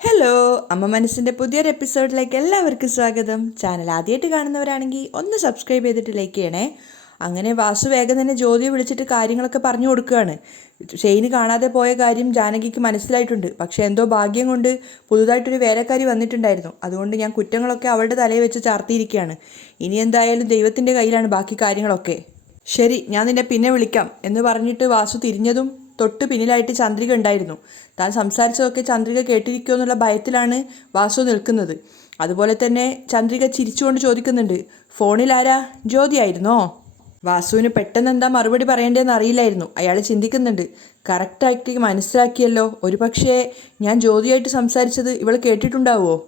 Hello, അമ്മ മനസ്സിൻ്റെ പുതിയൊരു എപ്പിസോഡിലേക്ക് എല്ലാവർക്കും സ്വാഗതം. ചാനൽ ആദ്യമായിട്ട് കാണുന്നവരാണെങ്കിൽ ഒന്ന് സബ്സ്ക്രൈബ് ചെയ്തിട്ട് ലൈക്ക് ചെയ്യണേ. അങ്ങനെ വാസു വേഗം തന്നെ ജ്യോതിയെ വിളിച്ചിട്ട് കാര്യങ്ങളൊക്കെ പറഞ്ഞു കൊടുക്കുകയാണ്. ഷെയ്ന് കാണാതെ പോയ കാര്യം ജാനകിക്ക് മനസ്സിലായിട്ടുണ്ട്. പക്ഷേ എന്തോ ഭാഗ്യം കൊണ്ട് പുതുതായിട്ടൊരു വേലക്കാരി വന്നിട്ടുണ്ടായിരുന്നു. അതുകൊണ്ട് ഞാൻ കുറ്റങ്ങളൊക്കെ അവളുടെ തലയിൽ വെച്ച് ചാർത്തിയിരിക്കുകയാണ്. ഇനി എന്തായാലും ദൈവത്തിൻ്റെ കയ്യിലാണ് ബാക്കി കാര്യങ്ങളൊക്കെ. ശരി, ഞാൻ നിന്നെ പിന്നെ വിളിക്കാം എന്ന് പറഞ്ഞിട്ട് വാസു തിരിഞ്ഞതും തൊട്ട് പിന്നിലായിട്ട് ചന്ദ്രിക ഉണ്ടായിരുന്നു. താൻ സംസാരിച്ചതൊക്കെ ചന്ദ്രിക കേട്ടിരിക്കുമോ എന്നുള്ള ഭയത്തിലാണ് വാസു നിൽക്കുന്നത്. അതുപോലെ തന്നെ ചന്ദ്രിക ചിരിച്ചുകൊണ്ട് ചോദിക്കുന്നുണ്ട്, ഫോണിൽ ആരാ? ജ്യോതിയായിരുന്നോ? വാസുവിന് പെട്ടെന്ന് എന്താ മറുപടി പറയേണ്ടതെന്ന് അറിയില്ലായിരുന്നു. അയാൾ ചിന്തിക്കുന്നുണ്ട്, കറക്റ്റായിട്ട് മനസ്സിലാക്കിയല്ലോ, ഒരു പക്ഷേ ഞാൻ ജ്യോതിയായിട്ട് സംസാരിച്ചത് ഇവൾ കേട്ടിട്ടുണ്ടാവുമോ?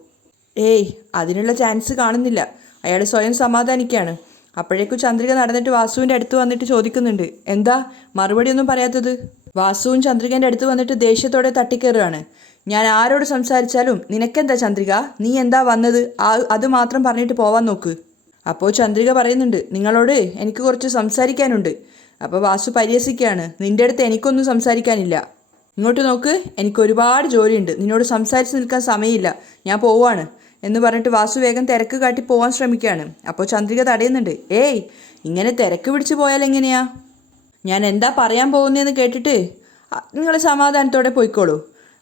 ഏയ്, അതിനുള്ള ചാൻസ് കാണുന്നില്ല. അയാൾ സ്വയം സമാധാനിക്കുകയാണ്. അപ്പോഴേക്കും ചന്ദ്രിക നടന്നിട്ട് വാസുവിൻ്റെ അടുത്ത് വന്നിട്ട് ചോദിക്കുന്നുണ്ട്, എന്താ മറുപടിയൊന്നും പറയാത്തത്? വാസുവും ചന്ദ്രികൻ്റെ അടുത്ത് വന്നിട്ട് ദേഷ്യത്തോടെ തട്ടിക്കയറുകയാണ്. ഞാൻ ആരോട് സംസാരിച്ചാലും നിനക്കെന്താ ചന്ദ്രിക? നീ എന്താ വന്നത്? അത് മാത്രം പറഞ്ഞിട്ട് പോവാൻ നോക്ക്. അപ്പോൾ ചന്ദ്രിക പറയുന്നുണ്ട്, നിങ്ങളോട് എനിക്ക് കുറച്ച് സംസാരിക്കാനുണ്ട്. അപ്പോൾ വാസു പരിഹസിക്കുകയാണ്, നിൻ്റെ അടുത്ത് എനിക്കൊന്നും സംസാരിക്കാനില്ല. ഇങ്ങോട്ട് നോക്ക്, എനിക്ക് ഒരുപാട് ജോലിയുണ്ട്, നിന്നോട് സംസാരിച്ച് നിൽക്കാൻ സമയമില്ല, ഞാൻ പോവാണ് എന്ന് പറഞ്ഞിട്ട് വാസു വേഗം തിരക്ക് കാട്ടി പോകാൻ ശ്രമിക്കുകയാണ്. അപ്പോൾ ചന്ദ്രിക തടയുന്നുണ്ട്, ഏയ്, ഇങ്ങനെ തിരക്ക് പിടിച്ച് പോയാൽ എങ്ങനെയാ? ഞാൻ എന്താ പറയാൻ പോകുന്നതെന്ന് കേട്ടിട്ട് നിങ്ങൾ സമാധാനത്തോടെ പോയിക്കോളൂ.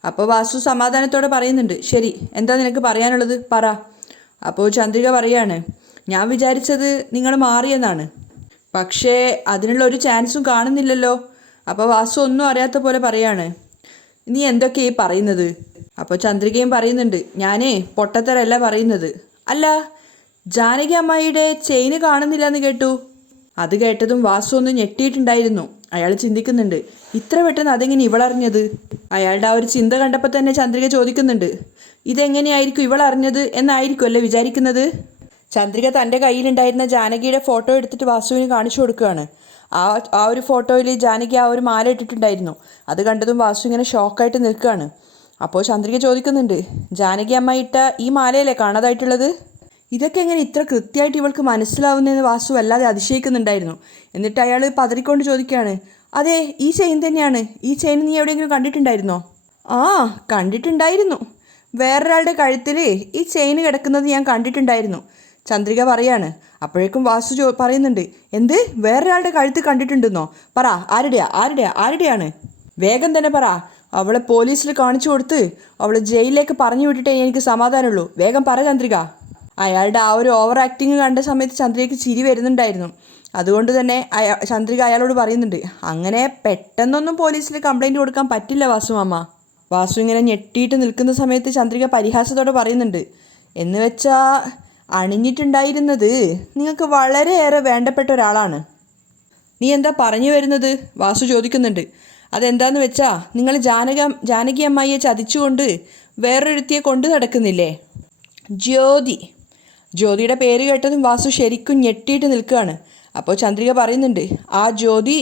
അപ്പോൾ വാസു സമാധാനത്തോടെ പറയുന്നുണ്ട്, ശരി, എന്താ നിനക്ക് പറയാനുള്ളത്, പറ. അപ്പോൾ ചന്ദ്രിക പറയാണ്, ഞാൻ വിചാരിച്ചത് നിങ്ങൾ മാറിയെന്നാണ്, പക്ഷേ അതിനുള്ള ഒരു ചാൻസും കാണുന്നില്ലല്ലോ. അപ്പോൾ വാസു ഒന്നും അറിയാത്ത പോലെ പറയാണ്, നീ എന്തൊക്കെയാ ഈ പറയുന്നത്? അപ്പോൾ ചന്ദ്രികയും പറയുന്നുണ്ട്, ഞാനേ പൊട്ടത്തരല്ല പറയുന്നത്. അല്ല, ജാനകി അമ്മായിയുടെ ചെയിന് കാണുന്നില്ല എന്ന് കേട്ടു. അത് കേട്ടതും വാസു ഒന്ന് ഞെട്ടിയിട്ടുണ്ടായിരുന്നു. അയാൾ ചിന്തിക്കുന്നുണ്ട്, ഇത്ര പെട്ടെന്ന് അതെങ്ങനെ ഇവളറിഞ്ഞത്? അയാളുടെ ആ ഒരു ചിന്ത കണ്ടപ്പോൾ തന്നെ ചന്ദ്രിക ചോദിക്കുന്നുണ്ട്, ഇതെങ്ങനെയായിരിക്കും ഇവളറിഞ്ഞത് എന്നായിരിക്കുമല്ലേ വിചാരിക്കുന്നത്? ചന്ദ്രിക തൻ്റെ കയ്യിലുണ്ടായിരുന്ന ജാനകിയുടെ ഫോട്ടോ എടുത്തിട്ട് വാസുവിന് കാണിച്ചു കൊടുക്കുകയാണ്. ആ ഒരു ഫോട്ടോയിൽ ജാനകി ആ ഒരു മാല ഇട്ടിട്ടുണ്ടായിരുന്നു. അത് കണ്ടതും വാസു ഇങ്ങനെ ഷോക്കായിട്ട് നിൽക്കുകയാണ്. അപ്പോൾ ചന്ദ്രിക ചോദിക്കുന്നുണ്ട്, ജാനകി അമ്മ ഇട്ട ഈ മാലയല്ലേ കാണാതായിട്ടുള്ളത്? ഇതൊക്കെ എങ്ങനെ ഇത്ര കൃത്യമായിട്ട് ഇവൾക്ക് മനസ്സിലാവുന്നതെന്ന് വാസു വല്ലാതെ അതിശയിക്കുന്നുണ്ടായിരുന്നു. എന്നിട്ട് അയാൾ പതറിക്കൊണ്ട് ചോദിക്കുകയാണ്, അതെ, ഈ ചെയിൻ തന്നെയാണ്. ഈ ചെയിൻ നീ എവിടെയെങ്കിലും കണ്ടിട്ടുണ്ടായിരുന്നോ? ആ, കണ്ടിട്ടുണ്ടായിരുന്നു. വേറൊരാളുടെ കഴുത്തിൽ ഈ ചെയിൻ കിടക്കുന്നത് ഞാൻ കണ്ടിട്ടുണ്ടായിരുന്നു, ചന്ദ്രിക പറയാണ്. അപ്പോഴേക്കും വാസു പറയുന്നുണ്ട്, എന്ത്, വേറൊരാളുടെ കഴുത്ത് കണ്ടിട്ടുണ്ടെന്നോ? പറ, ആരുടെയാണ്? വേഗം തന്നെ പറ. അവളെ പോലീസിൽ കാണിച്ചു കൊടുത്ത് അവളെ ജയിലിലേക്ക് പറഞ്ഞു വിട്ടിട്ടേ എനിക്ക് സമാധാനമുള്ളൂ. വേഗം പറ ചന്ദ്രിക. അയാളുടെ ആ ഒരു ഓവർ ആക്ടിങ് കണ്ട സമയത്ത് ചന്ദ്രികയ്ക്ക് ചിരി വരുന്നുണ്ടായിരുന്നു. അതുകൊണ്ട് തന്നെ ചന്ദ്രിക അയാളോട് പറയുന്നുണ്ട്, അങ്ങനെ പെട്ടെന്നൊന്നും പോലീസിൽ കംപ്ലൈൻറ്റ് കൊടുക്കാൻ പറ്റില്ല വാസു മാമ. വാസു ഇങ്ങനെ ഞെട്ടിയിട്ട് നിൽക്കുന്ന സമയത്ത് ചന്ദ്രിക പരിഹാസത്തോടെ പറയുന്നുണ്ട്, എന്ന് വെച്ചാൽ അണിഞ്ഞിട്ടുണ്ടായിരുന്നത് നിങ്ങൾക്ക് വളരെയേറെ വേണ്ടപ്പെട്ട ഒരാളാണ്. നീ എന്താ പറഞ്ഞു വരുന്നത്? വാസു ചോദിക്കുന്നുണ്ട്. അതെന്താന്ന് വെച്ചാ, നിങ്ങൾ ജാനകി അമ്മായിയെ ചതിച്ചുകൊണ്ട് വേറൊരുത്തിയെ കൊണ്ടു നടക്കുന്നില്ലേ? ജ്യോതിയുടെ പേര് കേട്ടതും വാസു ശരിക്കും ഞെട്ടിയിട്ട് നിൽക്കുകയാണ്. അപ്പോൾ ചന്ദ്രിക പറയുന്നുണ്ട്, ആ ജ്യോതി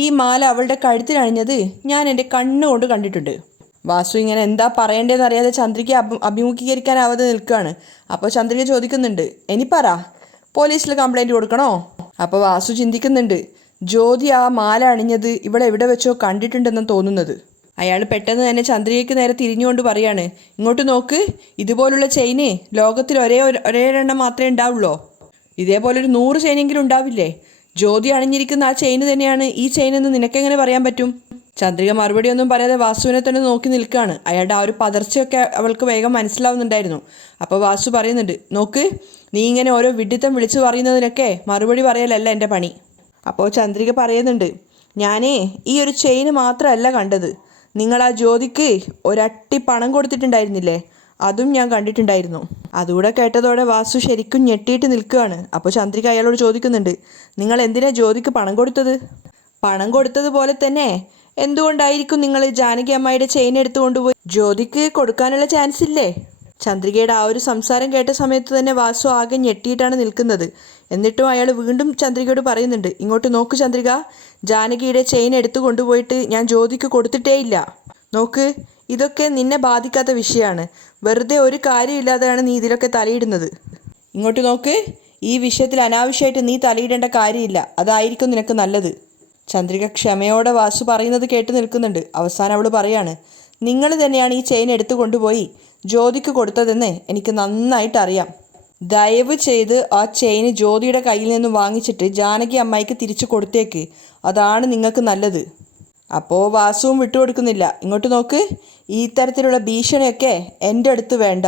ഈ മാല അവളുടെ കഴുത്തിലണിഞ്ഞത് ഞാൻ എൻ്റെ കണ്ണുകൊണ്ട് കണ്ടിട്ടുണ്ട്. വാസു ഇങ്ങനെ എന്താ പറയേണ്ടതെന്ന് അറിയാതെ ചന്ദ്രിക അഭിമുഖീകരിക്കാനാവാതെ നിൽക്കുകയാണ്. അപ്പോൾ ചന്ദ്രിക ചോദിക്കുന്നുണ്ട്, ഇനി പറ, പോലീസിൽ കംപ്ലൈൻറ്റ് കൊടുക്കണോ? അപ്പോൾ വാസു ചിന്തിക്കുന്നുണ്ട്, ജ്യോതി ആ മാല അണിഞ്ഞത് ഇവിടെ എവിടെ വെച്ചോ കണ്ടിട്ടുണ്ടെന്നാണ് തോന്നുന്നത്. അയാൾ പെട്ടെന്ന് തന്നെ ചന്ദ്രികയ്ക്ക് നേരെ തിരിഞ്ഞുകൊണ്ട് പറയാണ്, ഇങ്ങോട്ട് നോക്ക്, ഇതുപോലുള്ള ചെയിന് ലോകത്തിൽ ഒരേ എണ്ണം മാത്രമേ ഉണ്ടാവുള്ളൂ. ഇതേപോലൊരു 100 ചെയിനെങ്കിലും ഉണ്ടാവില്ലേ? ജ്യോതി അണിഞ്ഞിരിക്കുന്ന ആ ചെയിന് തന്നെയാണ് ഈ ചെയിനെന്ന് നിനക്കെങ്ങനെ പറയാൻ പറ്റും? ചന്ദ്രിക മറുപടിയൊന്നും പറയാതെ വാസുവിനെ തന്നെ നോക്കി നിൽക്കുകയാണ്. അയാളുടെ ആ ഒരു പതർച്ചയൊക്കെ അവൾക്ക് വേഗം മനസ്സിലാവുന്നുണ്ടായിരുന്നു. അപ്പോൾ വാസു പറയുന്നുണ്ട്, നോക്ക്, നീ ഇങ്ങനെ ഓരോ വിഡ്ഢിത്തം വിളിച്ചു പറയുന്നതിനൊക്കെ മറുപടി പറയലല്ല എൻ്റെ പണി. അപ്പോൾ ചന്ദ്രിക പറയുന്നുണ്ട്, ഞാനേ ഈ ഒരു ചെയിന് മാത്രമല്ല കണ്ടത്, നിങ്ങൾ ആ ജ്യോതിക്ക് ഒരട്ടി പണം കൊടുത്തിട്ടുണ്ടായിരുന്നില്ലേ, അതും ഞാൻ കണ്ടിട്ടുണ്ടായിരുന്നു. അതുകൂടെ കേട്ടതോടെ വാസു ശരിക്കും ഞെട്ടിയിട്ട് നിൽക്കുകയാണ്. അപ്പോൾ ചന്ദ്രിക അയാളോട് ചോദിക്കുന്നുണ്ട്, നിങ്ങൾ എന്തിനാ ജ്യോതിക്ക് പണം കൊടുത്തത്? പണം കൊടുത്തതുപോലെ തന്നെ എന്തുകൊണ്ടായിരിക്കും നിങ്ങൾ ജാനകി അമ്മായിയുടെ ചെയിൻ എടുത്തു കൊണ്ടുപോയി ജ്യോതിക്ക് കൊടുക്കാനുള്ള ചാൻസ് ഇല്ലേ? ചന്ദ്രികയുടെ ആ ഒരു സംസാരം കേട്ട സമയത്ത് തന്നെ വാസു ആകെ ഞെട്ടിയിട്ടാണ് നിൽക്കുന്നത്. എന്നിട്ടും അയാൾ വീണ്ടും ചന്ദ്രികയോട് പറയുന്നുണ്ട്, ഇങ്ങോട്ട് നോക്ക് ചന്ദ്രിക, ജാനകിയുടെ ചെയിൻ എടുത്തു കൊണ്ടുപോയിട്ട് ഞാൻ ജ്യോതിക്ക് കൊടുത്തിട്ടേയില്ല. നോക്ക്, ഇതൊക്കെ നിന്നെ ബാധിക്കാത്ത വിഷയമാണ്. വെറുതെ ഒരു കാര്യമില്ലാതെയാണ് നീ ഇതിലൊക്കെ തലയിടുന്നത്. ഇങ്ങോട്ട് നോക്ക്, ഈ വിഷയത്തിൽ അനാവശ്യമായിട്ട് നീ തലയിടേണ്ട കാര്യമില്ല, അതായിരിക്കും നിനക്ക് നല്ലത്. ചന്ദ്രിക ക്ഷമയോടെ വാസു പറയുന്നത് കേട്ട് നിൽക്കുന്നുണ്ട്. അവസാനം അവൾ പറയാണ്, നിങ്ങൾ തന്നെയാണ് ഈ ചെയിൻ എടുത്തു കൊണ്ടുപോയി ജ്യോതിക്ക് കൊടുത്തതെന്ന് എനിക്ക് നന്നായിട്ട് അറിയാം. ദയവ് ചെയ്ത് ആ ചെയിന് ജ്യോതിയുടെ കയ്യിൽ നിന്ന് വാങ്ങിച്ചിട്ട് ജാനകി അമ്മായിക്ക് തിരിച്ചു കൊടുത്തേക്ക്. അതാണ് നിങ്ങൾക്ക് നല്ലത്. അപ്പോൾ വാസുവും വിട്ടുകൊടുക്കുന്നില്ല. ഇങ്ങോട്ട് നോക്ക്, ഈ തരത്തിലുള്ള ഭീഷണിയൊക്കെ എൻ്റെ അടുത്ത് വേണ്ട.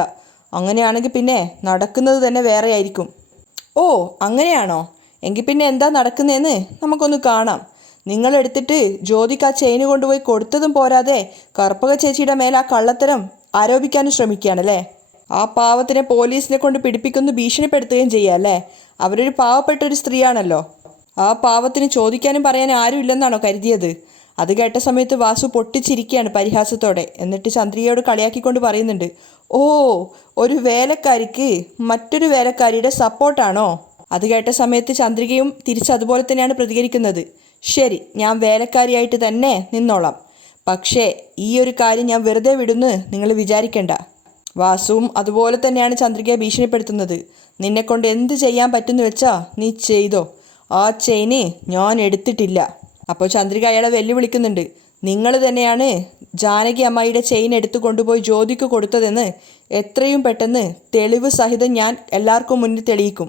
അങ്ങനെയാണെങ്കിൽ പിന്നെ നടക്കുന്നത് തന്നെ വേറെ ആയിരിക്കും. ഓ അങ്ങനെയാണോ? എങ്കിൽ പിന്നെ എന്താ നടക്കുന്നതെന്ന് നമുക്കൊന്ന് കാണാം. നിങ്ങളെടുത്തിട്ട് ജ്യോതിക്ക് ആ ചെയിന് കൊണ്ടുപോയി കൊടുത്തതും പോരാതെ കറുപ്പക ചേച്ചിയുടെ മേലെ ആ കള്ളത്തരം ആരോപിക്കാനും ശ്രമിക്കുകയാണല്ലേ? ആ പാവത്തിനെ പോലീസിനെ കൊണ്ട് പിടിപ്പിക്കുന്നു ഭീഷണിപ്പെടുത്തുകയും ചെയ്യുക അല്ലേ? അവരൊരു പാവപ്പെട്ടൊരു സ്ത്രീയാണല്ലോ. ആ പാവത്തിന് ചോദിക്കാനും പറയാനും ആരും ഇല്ലെന്നാണോ കരുതിയത്? അത് കേട്ട സമയത്ത് വാസു പൊട്ടിച്ചിരിക്കുകയാണ് പരിഹാസത്തോടെ. എന്നിട്ട് ചന്ദ്രികയോട് കളിയാക്കിക്കൊണ്ട് പറയുന്നുണ്ട്, ഓ ഒരു വേലക്കാരിക്ക് മറ്റൊരു വേലക്കാരിയുടെ സപ്പോർട്ടാണോ? അത് കേട്ട സമയത്ത് ചന്ദ്രികയും തിരിച്ചതുപോലെ തന്നെയാണ് പ്രതികരിക്കുന്നത്. ശരി, ഞാൻ വേലക്കാരിയായിട്ട് തന്നെ നിന്നോളാം. പക്ഷേ ഈ ഒരു കാര്യം ഞാൻ വെറുതെ വിടുന്ന് നിങ്ങൾ വിചാരിക്കണ്ട. വാസുവും അതുപോലെ തന്നെയാണ് ചന്ദ്രികയെ ഭീഷണിപ്പെടുത്തുന്നത്. നിന്നെക്കൊണ്ട് എന്ത് ചെയ്യാൻ പറ്റുമെന്ന് വെച്ചാ നീ ചെയ്തോ. ആ ചെയിന് ഞാൻ എടുത്തിട്ടില്ല. അപ്പോൾ ചന്ദ്രിക അയാളെ വെല്ലുവിളിക്കുന്നുണ്ട്. നിങ്ങൾ തന്നെയാണ് ജാനകി അമ്മായിയുടെ ചെയിൻ എടുത്തു കൊണ്ടുപോയി ജ്യോതിക്ക് കൊടുത്തതെന്ന് എത്രയും പെട്ടെന്ന് തെളിവ് സഹിതം ഞാൻ എല്ലാവർക്കും മുന്നിൽ തെളിയിക്കും.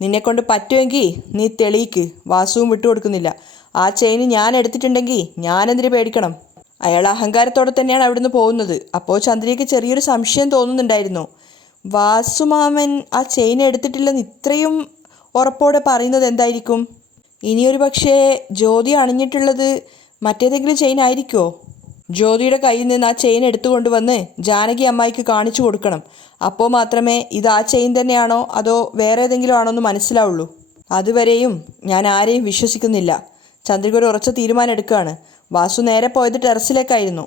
നിന്നെക്കൊണ്ട് പറ്റുമെങ്കിൽ നീ തെളിയിക്ക്. വാസുവും വിട്ടുകൊടുക്കുന്നില്ല. ആ ചെയിന് ഞാൻ എടുത്തിട്ടുണ്ടെങ്കിൽ ഞാനെന്തിനു പേടിക്കണം? അയാൾ അഹങ്കാരത്തോടെ തന്നെയാണ് അവിടുന്ന് പോകുന്നത്. അപ്പോൾ ചന്ദ്രികയ്ക്ക് ചെറിയൊരു സംശയം തോന്നുന്നുണ്ടായിരുന്നു. വാസുമാമൻ ആ ചെയിൻ എടുത്തിട്ടില്ലെന്ന് ഇത്രയും ഉറപ്പോടെ പറയുന്നത് എന്തായിരിക്കും? ഇനിയൊരു പക്ഷേ ജ്യോതി അണിഞ്ഞിട്ടുള്ളത് മറ്റേതെങ്കിലും ചെയിൻ ആയിരിക്കുമോ? ജ്യോതിയുടെ കയ്യിൽ നിന്ന് ആ ചെയിൻ എടുത്തുകൊണ്ടുവന്ന് ജാനകി അമ്മായിക്ക് കാണിച്ചു കൊടുക്കണം. അപ്പോൾ മാത്രമേ ഇത് ആ ചെയിൻ തന്നെയാണോ അതോ വേറെ ഏതെങ്കിലും ആണോ എന്ന് മനസ്സിലാവുള്ളൂ. അതുവരെയും ഞാൻ ആരെയും വിശ്വസിക്കുന്നില്ല. ചന്ദ്രിക ഒരു ഉറച്ച തീരുമാനം എടുക്കുകയാണ്. വാസു നേരെ പോയത് ടെറസിലേക്കായിരുന്നു.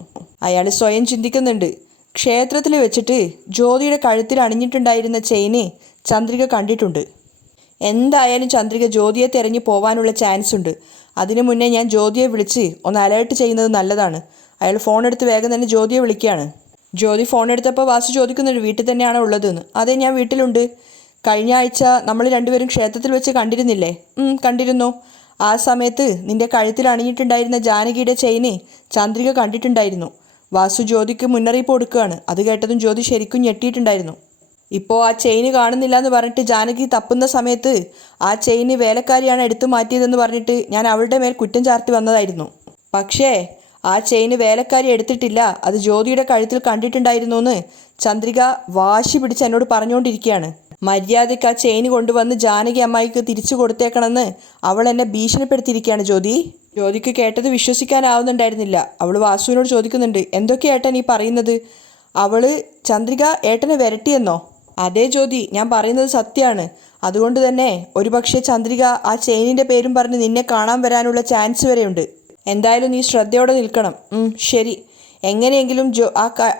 അയാൾ സ്വയം ചിന്തിക്കുന്നുണ്ട്. ക്ഷേത്രത്തിൽ വെച്ചിട്ട് ജ്യോതിയുടെ കഴുത്തിൽ അണിഞ്ഞിട്ടുണ്ടായിരുന്ന ചെയിന് ചന്ദ്രിക കണ്ടിട്ടുണ്ട്. എന്തായാലും ചന്ദ്രിക ജ്യോതിയെ തിരഞ്ഞു പോകാനുള്ള ചാൻസ് ഉണ്ട്. അതിനു മുന്നേ ഞാൻ ജ്യോതിയെ വിളിച്ച് ഒന്ന് അലേർട്ട് ചെയ്യുന്നത് നല്ലതാണ്. അയാൾ ഫോൺ എടുത്ത് വേഗം തന്നെ ജ്യോതിയെ വിളിക്കുകയാണ്. ജ്യോതി ഫോൺ എടുത്തപ്പോൾ വാസു ചോദിക്കുന്നുണ്ട്, വീട്ടിൽ തന്നെയാണോ ഉള്ളതെന്ന്. അതെ, ഞാൻ വീട്ടിലുണ്ട്. കഴിഞ്ഞ ആഴ്ച നമ്മൾ രണ്ടുപേരും ക്ഷേത്രത്തിൽ വെച്ച് കണ്ടിരുന്നില്ലേ? കണ്ടിരുന്നു. ആ സമയത്ത് നിന്റെ കഴുത്തിൽ അണിഞ്ഞിട്ടുണ്ടായിരുന്ന ജാനകിയുടെ ചെയിന് ചന്ദ്രിക കണ്ടിട്ടുണ്ടായിരുന്നു. വാസു ജ്യോതിക്ക് മുന്നറിയിപ്പ് കൊടുക്കുകയാണ്. അത് കേട്ടതും ജ്യോതി ശരിക്കും ഞെട്ടിയിട്ടുണ്ടായിരുന്നു. ഇപ്പോൾ ആ ചെയിന് കാണുന്നില്ല എന്ന് പറഞ്ഞിട്ട് ജാനകി തപ്പുന്ന സമയത്ത് ആ ചെയിന് വേലക്കാരിയാണ് എടുത്തു മാറ്റിയതെന്ന് പറഞ്ഞിട്ട് ഞാൻ അവളുടെ മേൽ കുറ്റം ചാർത്തി വന്നതായിരുന്നു. പക്ഷേ ആ ചെയിന് വേലക്കാരി എടുത്തിട്ടില്ല, അത് ജ്യോതിയുടെ കഴുത്തിൽ കണ്ടിട്ടുണ്ടായിരുന്നു എന്ന് ചന്ദ്രിക വാശി പിടിച്ച് എന്നോട് പറഞ്ഞുകൊണ്ടിരിക്കുകയാണ്. മര്യാദയ്ക്ക് ആ ചെയിന് കൊണ്ടുവന്ന് ജാനകി അമ്മായിക്ക് തിരിച്ചു കൊടുത്തേക്കണമെന്ന് അവൾ എന്നെ ഭീഷണിപ്പെടുത്തിയിരിക്കുകയാണ് ജ്യോതിക്ക് കേട്ടത് വിശ്വസിക്കാനാവുന്നുണ്ടായിരുന്നില്ല. അവൾ വാസുവിനോട് ചോദിക്കുന്നുണ്ട്, എന്തൊക്കെയാ ഏട്ടൻ ഈ പറയുന്നത്? ചന്ദ്രിക ഏട്ടനെ വരട്ടിയെന്നോ? അതേ ജ്യോതി, ഞാൻ പറയുന്നത് സത്യമാണ്. അതുകൊണ്ട് തന്നെ ഒരുപക്ഷെ ചന്ദ്രിക ആ ചെയിനിൻ്റെ പേരും പറഞ്ഞ് നിന്നെ കാണാൻ വരാനുള്ള ചാൻസ് വരെയുണ്ട്. എന്തായാലും നീ ശ്രദ്ധയോടെ നിൽക്കണം. ശരി. എങ്ങനെയെങ്കിലും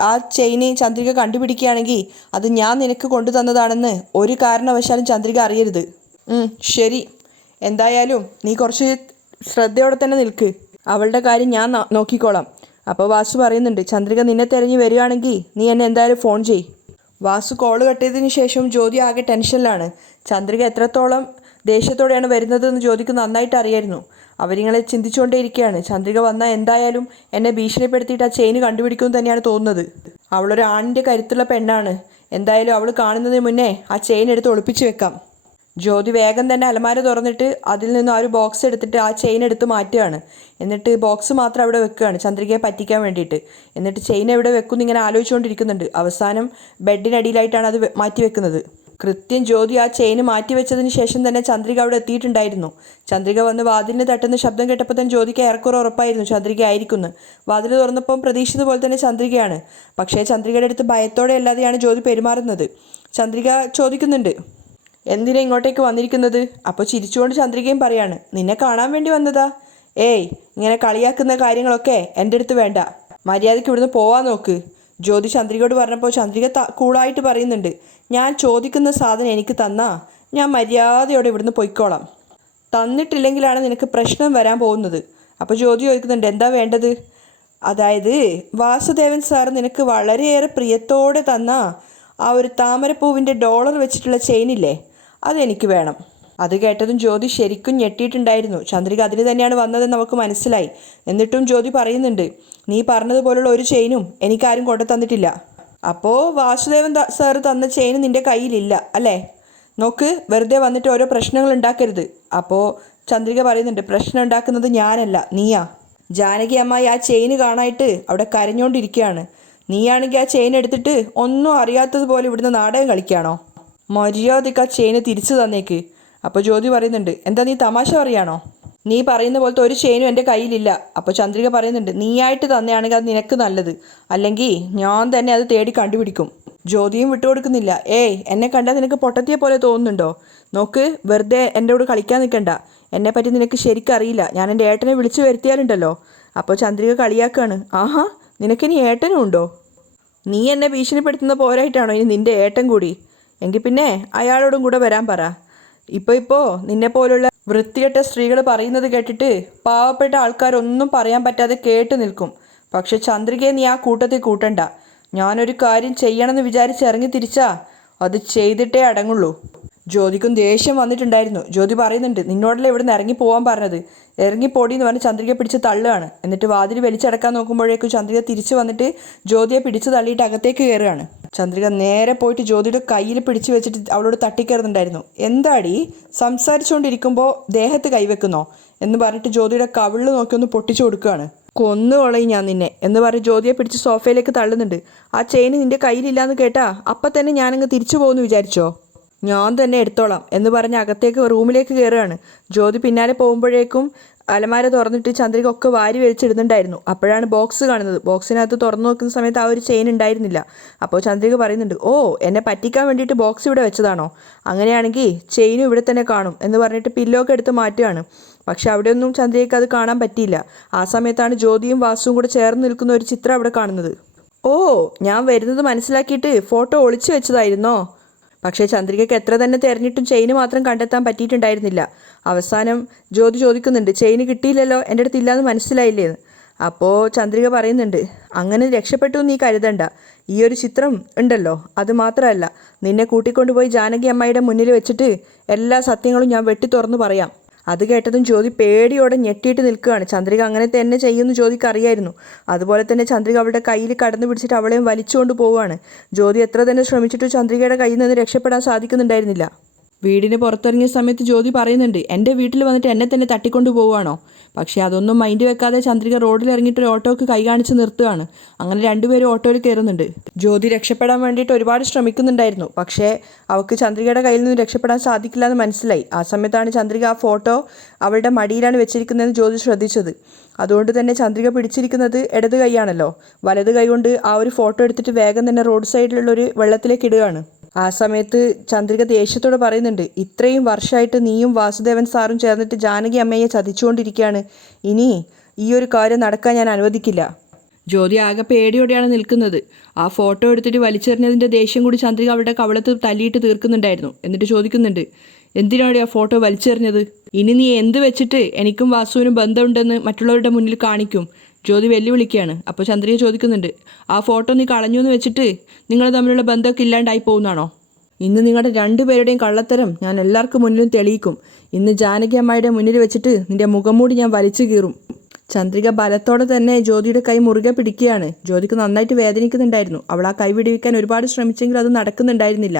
ആ ചെയിന് ചന്ദ്രിക കണ്ടുപിടിക്കുകയാണെങ്കിൽ അത് ഞാൻ നിനക്ക് കൊണ്ടുതന്നതാണെന്ന് ഒരു കാരണവശാലും ചന്ദ്രിക അറിയരുത്. ശരി. എന്തായാലും നീ കുറച്ച് ശ്രദ്ധയോടെ തന്നെ നിൽക്ക്. അവളുടെ കാര്യം ഞാൻ നോക്കിക്കോളാം. അപ്പോൾ വാസു പറയുന്നുണ്ട്, ചന്ദ്രിക നിന്നെ തിരഞ്ഞ് വരികയാണെങ്കിൽ നീ എന്നെ എന്തായാലും ഫോൺ ചെയ്. വാസു കോള് കട്ടിയതിന് ശേഷം ജ്യോതി ആകെ ടെൻഷനിലാണ്. ചന്ദ്രിക എത്രത്തോളം ദേഷ്യത്തോടെയാണ് വരുന്നതെന്ന് ജ്യോതിക്ക് നന്നായിട്ട് അറിയായിരുന്നു. അവരിങ്ങളെ ചിന്തിച്ചുകൊണ്ടേയിരിക്കുകയാണ്. ചന്ദ്രിക വന്നാൽ എന്തായാലും എന്നെ ഭീഷണിപ്പെടുത്തിയിട്ട് ആ ചെയിന് കണ്ടുപിടിക്കുമെന്ന് തന്നെയാണ് തോന്നുന്നത്. അവളൊരു ആണിൻ്റെ കരുത്തുള്ള പെണ്ണാണ്. എന്തായാലും അവൾ കാണുന്നതിന് മുന്നേ ആ ചെയിൻ എടുത്ത് ഒളിപ്പിച്ച് വെക്കാം. ജ്യോതി വേഗം തന്നെ അലമാര തുറന്നിട്ട് അതിൽ നിന്ന് ആ ഒരു ബോക്സ് എടുത്തിട്ട് ആ ചെയിൻ എടുത്ത് മാറ്റുകയാണ്. എന്നിട്ട് ബോക്സ് മാത്രം അവിടെ വെക്കുകയാണ് ചന്ദ്രികയെ പറ്റിക്കാൻ വേണ്ടിയിട്ട്. എന്നിട്ട് ചെയിൻ എവിടെ വെക്കുമെന്ന് ഇങ്ങനെ ആലോചിച്ചുകൊണ്ടിരിക്കുന്നുണ്ട്. അവസാനം ബെഡിനടിയിലായിട്ടാണ് അത് മാറ്റി വെക്കുന്നത്. കൃത്യം ജ്യോതി ആ ചെയിന് മാറ്റി വെച്ചതിന് ശേഷം തന്നെ ചന്ദ്രിക അവിടെ എത്തിയിട്ടുണ്ടായിരുന്നു. ചന്ദ്രിക വന്ന് വാതിലിന് തട്ടുന്ന ശബ്ദം കേട്ടപ്പോൾ തന്നെ ജ്യോതിക്ക് ഏറെക്കുറെ ഉറപ്പായിരുന്നു ചന്ദ്രിക ആയിരിക്കുന്നു. വാതിൽ തുറന്നപ്പം പ്രതീക്ഷിച്ചത് പോലെ തന്നെ ചന്ദ്രികയാണ്. പക്ഷേ ചന്ദ്രികയുടെ അടുത്ത് ഭയത്തോടെ അല്ലാതെയാണ് ജ്യോതി പെരുമാറുന്നത്. ചന്ദ്രിക ചോദിക്കുന്നുണ്ട്, എന്തിനാ ഇങ്ങോട്ടേക്ക് വന്നിരിക്കുന്നത്? അപ്പോൾ ചിരിച്ചുകൊണ്ട് ചന്ദ്രികയും പറയാണ്, നിന്നെ കാണാൻ വേണ്ടി വന്നതാ. ഏയ്, ഇങ്ങനെ കളിയാക്കുന്ന കാര്യങ്ങളൊക്കെ എൻ്റെ അടുത്ത് വേണ്ട. മര്യാദയ്ക്ക് ഇവിടുന്ന് പോവാൻ നോക്ക്. ജ്യോതി ചന്ദ്രികയോട് പറഞ്ഞപ്പോൾ ചന്ദ്രിക കൂളായിട്ട് പറയുന്നുണ്ട്, ഞാൻ ചോദിക്കുന്ന സാധനം എനിക്ക് തന്നാ ഞാൻ മര്യാദയോടെ ഇവിടുന്ന് പൊയ്ക്കോളാം. തന്നിട്ടില്ലെങ്കിലാണ് നിനക്ക് പ്രശ്നം വരാൻ പോകുന്നത്. അപ്പോൾ ജ്യോതി ചോദിക്കുന്നുണ്ട്, എന്താ വേണ്ടത്? അതായത് വാസുദേവൻ സാർ നിനക്ക് വളരെയേറെ പ്രിയത്തോടെ തന്ന ആ ഒരു താമരപ്പൂവിൻ്റെ ഡോളർ വെച്ചിട്ടുള്ള ചെയിനില്ലേ, അതെനിക്ക് വേണം. അത് കേട്ടതും ജ്യോതി ശരിക്കും ഞെട്ടിയിട്ടുണ്ടായിരുന്നു. ചന്ദ്രിക അതിന് തന്നെയാണ് വന്നതെന്ന് നമുക്ക് മനസ്സിലായി. എന്നിട്ടും ജ്യോതി പറയുന്നുണ്ട്, നീ പറഞ്ഞതുപോലുള്ള ഒരു ചെയിനും എനിക്കാരും കൊണ്ടു തന്നിട്ടില്ല. അപ്പോൾ വാസുദേവൻ സാറ് തന്ന ചെയിൻ നിൻ്റെ കയ്യിലില്ല അല്ലേ? നോക്ക്, വെറുതെ വന്നിട്ട് ഓരോ പ്രശ്നങ്ങൾ ഉണ്ടാക്കരുത്. അപ്പോൾ ചന്ദ്രിക പറയുന്നുണ്ട്, പ്രശ്നം ഉണ്ടാക്കുന്നത് ഞാനല്ല, നീയാ. ജാനകി അമ്മായി ആ ചെയിൻ കാണാനായിട്ട് അവിടെ കരഞ്ഞുകൊണ്ടിരിക്കുകയാണ്. നീയാണെങ്കിൽ ആ ചെയിൻ എടുത്തിട്ട് ഒന്നും അറിയാത്തതുപോലെ ഇവിടുന്ന് നാടകം കളിക്കുകയാണോ? മര്യാദയ്ക്ക് ആ ചെയിന് തിരിച്ചു തന്നേക്ക്. അപ്പോൾ ജ്യോതി പറയുന്നുണ്ട്, എന്താ നീ തമാശ പറയാണോ? നീ പറയുന്ന പോലത്തെ ഒരു ചെയിനും എൻ്റെ കയ്യിലില്ല. അപ്പോൾ ചന്ദ്രിക പറയുന്നുണ്ട്, നീയായിട്ട് തന്നെയാണെങ്കിൽ അത് നിനക്ക് നല്ലത്, അല്ലെങ്കിൽ ഞാൻ തന്നെ അത് തേടി കണ്ടുപിടിക്കും. ജ്യോതിയും വിട്ടുകൊടുക്കുന്നില്ല. ഏയ്, എന്നെ കണ്ടാൽ നിനക്ക് പൊട്ടത്തിയെ പോലെ തോന്നുന്നുണ്ടോ? നോക്ക്, വെറുതെ എൻ്റെ കൂടെ കളിക്കാൻ നിൽക്കണ്ട. എന്നെപ്പറ്റി നിനക്ക് ശരിക്കറിയില്ല. ഞാൻ എൻ്റെ ഏട്ടനെ വിളിച്ചു വരുത്തിയാലുണ്ടല്ലോ. അപ്പോൾ ചന്ദ്രിക കളിയാക്കാണ്. ആഹാ, നിനക്കിനി ഏട്ടനും ഉണ്ടോ? നീ എന്നെ ഭീഷണിപ്പെടുത്തുന്ന പോരായിട്ടാണോ ഇനി നിൻ്റെ ഏട്ടൻ കൂടി? എങ്കിൽ പിന്നെ അയാളോടും കൂടെ വരാൻ പറ. ഇപ്പോൾ നിന്നെപ്പോലുള്ള വൃത്തികെട്ട സ്ത്രീകൾ പറയുന്നത് കേട്ടിട്ട് പാവപ്പെട്ട ആൾക്കാരൊന്നും പറയാൻ പറ്റാതെ കേട്ട് നിൽക്കും. പക്ഷെ ചന്ദ്രികയെ നീ ആ കൂട്ടത്തിൽ കൂട്ടണ്ട. ഞാനൊരു കാര്യം ചെയ്യണമെന്ന് വിചാരിച്ച് ഇറങ്ങി തിരിച്ചാ അത് ചെയ്തിട്ടേ അടങ്ങുള്ളൂ. ജ്യോതിക്കും ദേഷ്യം വന്നിട്ടുണ്ടായിരുന്നു. ജ്യോതി പറയുന്നുണ്ട്, നിന്നോടല്ലേ ഇവിടുന്ന് ഇറങ്ങി പോകാൻ പറഞ്ഞത്. ഇറങ്ങിപ്പോടി എന്ന് പറഞ്ഞ് ചന്ദ്രിക പിടിച്ച് തള്ളുകയാണ്. എന്നിട്ട് വാതിൽ വലിച്ചടക്കാൻ നോക്കുമ്പോഴേക്കും ചന്ദ്രിക തിരിച്ചു വന്നിട്ട് ജ്യോതിയെ പിടിച്ച് തള്ളിയിട്ട് അകത്തേക്ക് കയറുകയാണ്. ചന്ദ്രിക നേരെ പോയിട്ട് ജ്യോതിയുടെ കയ്യിൽ പിടിച്ചു വെച്ചിട്ട് അവളോട് തട്ടിക്കയറുന്നുണ്ടായിരുന്നു. എന്താടി സംസാരിച്ചുകൊണ്ടിരിക്കുമ്പോൾ ദേഹത്ത് കൈവെക്കുന്നോ എന്ന് പറഞ്ഞിട്ട് ജ്യോതിയുടെ കവിളിൽ നോക്കി ഒന്ന് പൊട്ടിച്ചു കൊടുക്കുകയാണ്. കൊന്നുകൊളയും ഞാൻ നിന്നെ എന്ന് പറഞ്ഞ് ജ്യോതിയെ പിടിച്ച് സോഫയിലേക്ക് തള്ളുന്നുണ്ട്. ആ ചെയിൻ നിന്റെ കയ്യിലില്ലാന്ന് കേട്ടാ അപ്പം തന്നെ ഞാനങ്ങ് തിരിച്ചു പോകുമെന്ന് വിചാരിച്ചോ? ഞാൻ തന്നെ എടുത്തോളാം എന്ന് പറഞ്ഞ് അകത്തേക്ക് റൂമിലേക്ക് കയറുകയാണ്. ജ്യോതി പിന്നാലെ പോകുമ്പോഴേക്കും അലമാര തുറന്നിട്ട് ചന്ദ്രിക ഒക്കെ വാരി വലിച്ചിടുന്നുണ്ടായിരുന്നു. അപ്പോഴാണ് ബോക്സ് കാണുന്നത്. ബോക്സിനകത്ത് തുറന്നു നോക്കുന്ന സമയത്ത് ആ ഒരു ചെയിൻ ഉണ്ടായിരുന്നില്ല. അപ്പോൾ ചന്ദ്രിക പറയുന്നുണ്ട്, ഓ, എന്നെ പറ്റിക്കാൻ വേണ്ടിയിട്ട് ബോക്സ് ഇവിടെ വെച്ചതാണോ? അങ്ങനെയാണെങ്കിൽ ചെയിനും ഇവിടെ തന്നെ കാണും എന്ന് പറഞ്ഞിട്ട് പില്ലോക്കെ എടുത്ത് മാറ്റുകയാണ്. പക്ഷെ അവിടെയൊന്നും ചന്ദ്രികയ്ക്ക് അത് കാണാൻ പറ്റിയില്ല. ആ സമയത്താണ് ജ്യോതിയും വാസുവും കൂടെ ചേർന്ന് നിൽക്കുന്ന ഒരു ചിത്രം അവിടെ കാണുന്നത്. ഓ, ഞാൻ വരുന്നത് മനസ്സിലാക്കിയിട്ട് ഫോട്ടോ ഒളിച്ചു വെച്ചതായിരുന്നോ? പക്ഷേ ചന്ദ്രികയ്ക്ക് എത്ര തന്നെ തിരഞ്ഞിട്ടും ചെയിന് മാത്രം കണ്ടെത്താൻ പറ്റിയിട്ടുണ്ടായിരുന്നില്ല. അവസാനം ജ്യോതി ചോദിക്കുന്നുണ്ട്, ചെയിന് കിട്ടിയില്ലല്ലോ, എൻ്റെ അടുത്ത് ഇല്ലയെന്ന് മനസ്സിലായില്ലേന്ന്. അപ്പോൾ ചന്ദ്രിക പറയുന്നുണ്ട്, അങ്ങനെ രക്ഷപ്പെട്ടു നീ കരുതണ്ട. ഈ ഒരു ചിത്രം ഉണ്ടല്ലോ, അത് മാത്രമല്ല, നിന്നെ കൂട്ടിക്കൊണ്ടുപോയി ജാനകി അമ്മായിയുടെ മുന്നിൽ വെച്ചിട്ട് എല്ലാ സത്യങ്ങളും ഞാൻ വെട്ടി തുറന്നു പറയാം. അത് കേട്ടതും ജ്യോതി പേടിയോടെ ഞെട്ടിയിട്ട് നിൽക്കുകയാണ്. ചന്ദ്രിക അങ്ങനെ തന്നെ ചെയ്യുമെന്ന് ജ്യോതിക്ക് അറിയായിരുന്നു. അതുപോലെ തന്നെ ചന്ദ്രിക അവളുടെ കയ്യിൽ കടന്നു പിടിച്ചിട്ട് അവളെയും വലിച്ചുകൊണ്ട് പോവുകയാണ്. ജ്യോതി എത്ര തന്നെ ശ്രമിച്ചിട്ടും ചന്ദ്രികയുടെ കയ്യിൽ നിന്ന് രക്ഷപ്പെടാൻ സാധിക്കുന്നുണ്ടായിരുന്നില്ല. വീടിന് പുറത്തിറങ്ങിയ സമയത്ത് ജ്യോതി പറയുന്നുണ്ട്, എൻ്റെ വീട്ടിൽ വന്നിട്ട് എന്നെ തന്നെ തട്ടിക്കൊണ്ടു പോവുകയാണോ? പക്ഷേ അതൊന്നും മൈൻഡ് വെക്കാതെ ചന്ദ്രിക റോഡിൽ ഇറങ്ങിയിട്ട് ഒരു ഓട്ടോക്ക് കൈ കാണിച്ച് നിർത്തുകയാണ്. അങ്ങനെ രണ്ടുപേരും ഓട്ടോയിൽ കയറുന്നുണ്ട്. ജ്യോതി രക്ഷപ്പെടാൻ വേണ്ടിയിട്ട് ഒരുപാട് ശ്രമിക്കുന്നുണ്ടായിരുന്നു. പക്ഷേ അവൾക്ക് ചന്ദ്രികയുടെ കയ്യിൽ നിന്ന് രക്ഷപ്പെടാൻ സാധിക്കില്ല എന്ന് മനസ്സിലായി. ആ സമയത്താണ് ചന്ദ്രിക ആ ഫോട്ടോ അവളുടെ മടിയിലാണ് വെച്ചിരിക്കുന്നതെന്ന് ജ്യോതി ശ്രദ്ധിച്ചത്. അതുകൊണ്ട് തന്നെ ചന്ദ്രിക പിടിച്ചിരിക്കുന്നത് ഇടത് കൈയാണല്ലോ. വലത് കൈ കൊണ്ട് ആ ഒരു ഫോട്ടോ എടുത്തിട്ട് വേഗം തന്നെ റോഡ് സൈഡിലുള്ളൊരു വെള്ളത്തിലേക്ക് ഇടുകയാണ്. ആ സമയത്ത് ചന്ദ്രിക ദേഷ്യത്തോടെ പറയുന്നുണ്ട്, ഇത്രയും വർഷമായിട്ട് നീയും വാസുദേവൻ സാറും ചേർന്നിട്ട് ജാനകി അമ്മയെ ചതിച്ചുകൊണ്ടിരിക്കുകയാണ്. ഇനി ഈ ഒരു കാര്യം നടക്കാൻ ഞാൻ അനുവദിക്കില്ല. ജ്യോതി ആകെ പേടിയോടെയാണ് നിൽക്കുന്നത്. ആ ഫോട്ടോ എടുത്തിട്ട് വലിച്ചെറിഞ്ഞതിൻ്റെ ദേഷ്യം കൂടി ചന്ദ്രിക അവളുടെ കവളത്ത് തല്ലിയിട്ട് തീർക്കുന്നുണ്ടായിരുന്നു. എന്നിട്ട് ചോദിക്കുന്നുണ്ട്, എന്തിനാണ് ആ ഫോട്ടോ വലിച്ചെറിഞ്ഞത്? ഇനി നീ എന്ത് വെച്ചിട്ട് എനിക്കും വാസുവിനും ബന്ധമുണ്ടെന്ന് മറ്റുള്ളവരുടെ മുന്നിൽ കാണിക്കും? ജ്യോതി വെല്ലുവിളിക്കുകയാണ്. അപ്പോൾ ചന്ദ്രിക ചോദിക്കുന്നുണ്ട്, ആ ഫോട്ടോ നീ കളഞ്ഞു എന്ന് വെച്ചിട്ട് നിങ്ങൾ തമ്മിലുള്ള ബന്ധമൊക്കെ ഇല്ലാണ്ടായി പോകുന്നതാണോ? ഇന്ന് നിങ്ങളുടെ രണ്ടുപേരുടെയും കള്ളത്തരം ഞാൻ എല്ലാവർക്കും മുന്നിലും തെളിയിക്കും. ഇന്ന് ജാനകി അമ്മായിയുടെ മുന്നിൽ വെച്ചിട്ട് നിന്റെ മുഖം മൂടി ഞാൻ വലിച്ചു കീറും. ചന്ദ്രിക ബലത്തോടെ തന്നെ ജ്യോതിയുടെ കൈ മുറുകെ പിടിക്കുകയാണ്. ജ്യോതിക്ക് നന്നായിട്ട് വേദനിക്കുന്നുണ്ടായിരുന്നു. അവൾ ആ കൈ വിടുവിക്കാൻ ഒരുപാട് ശ്രമിച്ചെങ്കിലും അത് നടക്കുന്നുണ്ടായിരുന്നില്ല.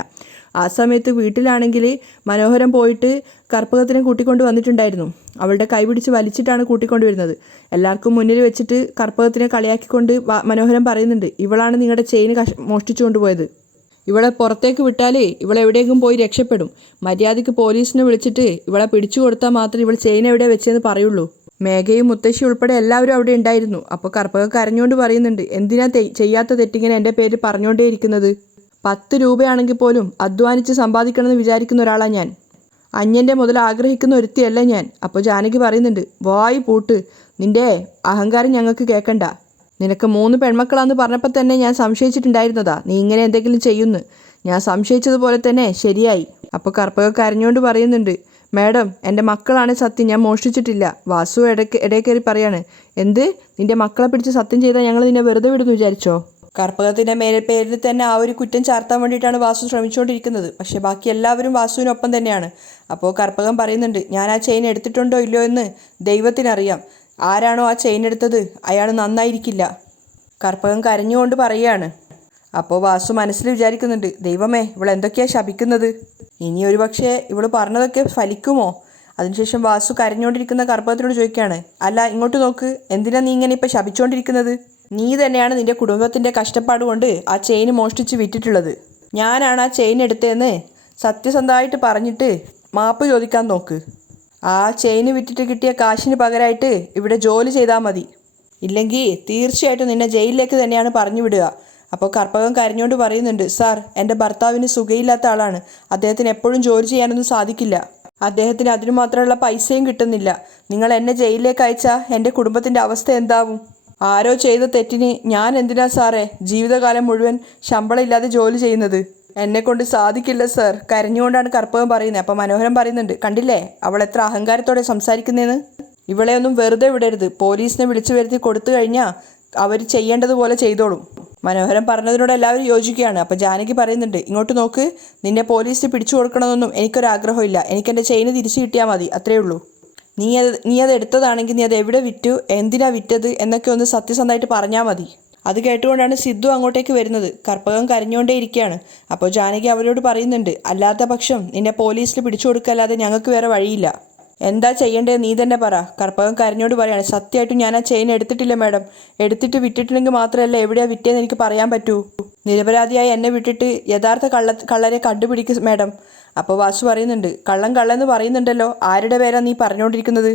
ആ സമയത്ത് വീട്ടിലാണെങ്കിൽ മനോഹരം പോയിട്ട് കർപ്പകത്തിനെ കൂട്ടിക്കൊണ്ട് വന്നിട്ടുണ്ടായിരുന്നു. അവളുടെ കൈ പിടിച്ച് വലിച്ചിട്ടാണ് കൂട്ടിക്കൊണ്ടുവരുന്നത്. എല്ലാവർക്കും മുന്നിൽ വെച്ചിട്ട് കർപ്പകത്തിനെ കളിയാക്കിക്കൊണ്ട് മനോഹരം പറയുന്നുണ്ട്, ഇവളാണ് നിങ്ങളുടെ ചെയിൻ മോഷ്ടിച്ചു കൊണ്ടുപോയത്. ഇവളെ പുറത്തേക്ക് വിട്ടാൽ ഇവളെവിടേക്കും പോയി രക്ഷപ്പെടും. മര്യാദയ്ക്ക് പോലീസിനെ വിളിച്ചിട്ട് ഇവളെ പിടിച്ചു കൊടുത്താൽ മാത്രമേ ഇവൾ ചെയിൻ എവിടെ വെച്ചെന്ന് പറയുള്ളൂ. മേഘയും മുത്തശ്ശി ഉൾപ്പെടെ എല്ലാവരും അവിടെ ഉണ്ടായിരുന്നു. അപ്പോൾ കർപ്പക കരഞ്ഞുകൊണ്ട് പറയുന്നുണ്ട്, എന്തിനാ ചെയ്യാത്ത തെറ്റിങ്ങനെ എൻ്റെ പേര് പറഞ്ഞുകൊണ്ടേയിരിക്കുന്നത്? 10 രൂപയാണെങ്കിൽ പോലും അധ്വാനിച്ച് സമ്പാദിക്കണമെന്ന് വിചാരിക്കുന്ന ഒരാളാണ് ഞാൻ. അന്യൻ്റെ മുതൽ ആഗ്രഹിക്കുന്ന ഒരുത്തിയല്ല ഞാൻ. അപ്പോൾ ജാനകി പറയുന്നുണ്ട്, വായി പൂട്ട്, നിൻ്റെ അഹങ്കാരം ഞങ്ങൾക്ക് കേൾക്കണ്ട. നിനക്ക് 3 പെൺമക്കളാന്ന് പറഞ്ഞപ്പോൾ തന്നെ ഞാൻ സംശയിച്ചിട്ടുണ്ടായിരുന്നതാ നീ ഇങ്ങനെ എന്തെങ്കിലും ചെയ്യുന്നു. ഞാൻ സംശയിച്ചതുപോലെ തന്നെ ശരിയായി. അപ്പോൾ കർപ്പക കരഞ്ഞുകൊണ്ട് പറയുന്നുണ്ട്, മാഡം, എൻ്റെ മക്കളാണ് സത്യം, ഞാൻ മോഷ്ടിച്ചിട്ടില്ല. വാസു ഇടയിൽ കയറി പറയാണ്, എന്ത്, നിൻ്റെ മക്കളെ പിടിച്ച് സത്യം ചെയ്താൽ ഞങ്ങൾ നിന്നെ വെറുതെ വിടുന്നു വിചാരിച്ചോ? കർപ്പകത്തിൻ്റെ പേരിൽ തന്നെ ആ ഒരു കുറ്റം ചാർത്താൻ വേണ്ടിയിട്ടാണ് വാസു ശ്രമിച്ചുകൊണ്ടിരിക്കുന്നത്. പക്ഷേ ബാക്കി എല്ലാവരും വാസുവിനൊപ്പം തന്നെയാണ്. അപ്പോൾ കർപ്പകം പറയുന്നുണ്ട്, ഞാൻ ആ ചെയിൻ എടുത്തിട്ടുണ്ടോ ഇല്ലയോ എന്ന് ദൈവത്തിനറിയാം. ആരാണോ ആ ചെയിൻ എടുത്തത് അയാൾ നന്നായിരിക്കില്ല. കർപ്പകം കരഞ്ഞുകൊണ്ട് പറയുകയാണ്. അപ്പോൾ വാസു മനസ്സിൽ വിചാരിക്കുന്നുണ്ട്, ദൈവമേ ഇവളെന്തൊക്കെയാ ശപിക്കുന്നത്, ഇനി ഒരു പക്ഷേ ഇവൾ പറഞ്ഞതൊക്കെ ഫലിക്കുമോ. അതിനുശേഷം വാസു കരഞ്ഞുകൊണ്ടിരിക്കുന്ന കർപ്പകത്തിനോട് ചോദിക്കുകയാണ്, അല്ല ഇങ്ങോട്ട് നോക്ക്, എന്തിനാ നീ ഇങ്ങനെ ഇപ്പം ശപിച്ചുകൊണ്ടിരിക്കുന്നത്? നീ തന്നെയാണ് നിന്റെ കുടുംബത്തിൻ്റെ കഷ്ടപ്പാട് കൊണ്ട് ആ ചെയിൻ മോഷ്ടിച്ച് വിറ്റിട്ടുള്ളത്. ഞാനാണ് ആ ചെയിൻ എടുത്തതെന്ന് സത്യസന്ധമായിട്ട് പറഞ്ഞിട്ട് മാപ്പ് ചോദിക്കാൻ നോക്ക്. ആ ചെയിൻ വിറ്റിട്ട് കിട്ടിയ കാശിന് പകരമായിട്ട് ഇവിടെ ജോലി ചെയ്താൽ മതി, ഇല്ലെങ്കിൽ തീർച്ചയായിട്ടും നിന്നെ ജയിലിലേക്ക് തന്നെയാണ് പറഞ്ഞു വിടുക. അപ്പോൾ കർപ്പകം കരഞ്ഞുകൊണ്ട് പറയുന്നുണ്ട്, സാർ എൻ്റെ ഭർത്താവിന് സുഖയില്ലാത്ത ആളാണ്, അദ്ദേഹത്തിന് എപ്പോഴും ജോലി ചെയ്യാനൊന്നും സാധിക്കില്ല, അദ്ദേഹത്തിന് അതിനു മാത്രമുള്ള പൈസയും കിട്ടുന്നില്ല. നിങ്ങൾ എന്നെ ജയിലിലേക്ക് അയച്ചാൽ എൻ്റെ കുടുംബത്തിൻ്റെ അവസ്ഥ എന്താവും? ആരോ ചെയ്ത തെറ്റിന് ഞാൻ എന്തിനാ സാറേ ജീവിതകാലം മുഴുവൻ ശമ്പളം ഇല്ലാതെ ജോലി ചെയ്യുന്നത്? എന്നെക്കൊണ്ട് സാധിക്കില്ല സാർ. കരഞ്ഞുകൊണ്ടാണ് കർപ്പകം പറയുന്നത്. അപ്പോൾ മനോഹരൻ പറയുന്നുണ്ട്, കണ്ടില്ലേ അവൾ എത്ര അഹങ്കാരത്തോടെ സംസാരിക്കുന്നതെന്ന്. ഇവളെ ഒന്നും വെറുതെ വിടരുത്, പോലീസിനെ വിളിച്ചു വരുത്തി കൊടുത്തു കഴിഞ്ഞാൽ അവർ ചെയ്യേണ്ടതുപോലെ ചെയ്തോളും. മനോഹരൻ പറഞ്ഞതിനോട് എല്ലാവരും യോജിക്കുകയാണ്. അപ്പോൾ ജാനകി പറയുന്നുണ്ട്, ഇങ്ങോട്ട് നോക്ക്, നിന്നെ പോലീസിന് പിടിച്ചു കൊടുക്കണമെന്നൊന്നും എനിക്കൊരാഗ്രഹമില്ല, എനിക്കെൻ്റെ ചെയിന് തിരിച്ചു കിട്ടിയാൽ മതി, അത്രയേ ഉള്ളൂ. നീ അത് എടുത്തതാണെങ്കിൽ നീ അത് എവിടെ വിറ്റു, എന്തിനാ വിറ്റത് എന്നൊക്കെ ഒന്ന് സത്യസന്ധമായിട്ട് പറഞ്ഞാൽ മതി. അത് കേട്ടുകൊണ്ടാണ് സിദ്ധു അങ്ങോട്ടേക്ക് വരുന്നത്. കർപ്പകം കരഞ്ഞുകൊണ്ടേ ഇരിക്കുകയാണ്. അപ്പോൾ ജാനകി അവരോട് പറയുന്നുണ്ട്, അല്ലാത്ത പക്ഷം നിന്നെ പോലീസിൽ പിടിച്ചു കൊടുക്കല്ലാതെ ഞങ്ങൾക്ക് വേറെ വഴിയില്ല. എന്താ ചെയ്യേണ്ടത് നീ തന്നെ പറ. കർപ്പകം കരഞ്ഞോട് പറയാണ്, സത്യമായിട്ടും ഞാൻ ആ ചെയിൻ എടുത്തിട്ടില്ല മാഡം, എടുത്തിട്ട് വിറ്റിട്ടുണ്ടെങ്കിൽ മാത്രമല്ല എവിടെയാണ് വിറ്റതെന്ന് എനിക്ക് പറയാൻ പറ്റൂ. നിരപരാധിയായി എന്നെ വിട്ടിട്ട് യഥാർത്ഥ കള്ളരെ കണ്ടുപിടിക്കും മാഡം. അപ്പോൾ വാസു പറയുന്നുണ്ട്, കള്ളെന്ന് പറയുന്നുണ്ടല്ലോ, ആരുടെ പേരാ നീ പറഞ്ഞുകൊണ്ടിരിക്കുന്നത്?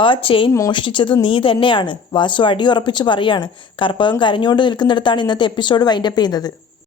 ആ ചെയിൻ മോഷ്ടിച്ചത് നീ തന്നെയാണ്. വാസു അടിയുറപ്പിച്ച് പറയാണ്. കർപ്പകം കരഞ്ഞുകൊണ്ട് നിൽക്കുന്നിടത്താണ് ഇന്നത്തെ എപ്പിസോഡ് വൈൻഡപ്പ് ചെയ്യുന്നത്.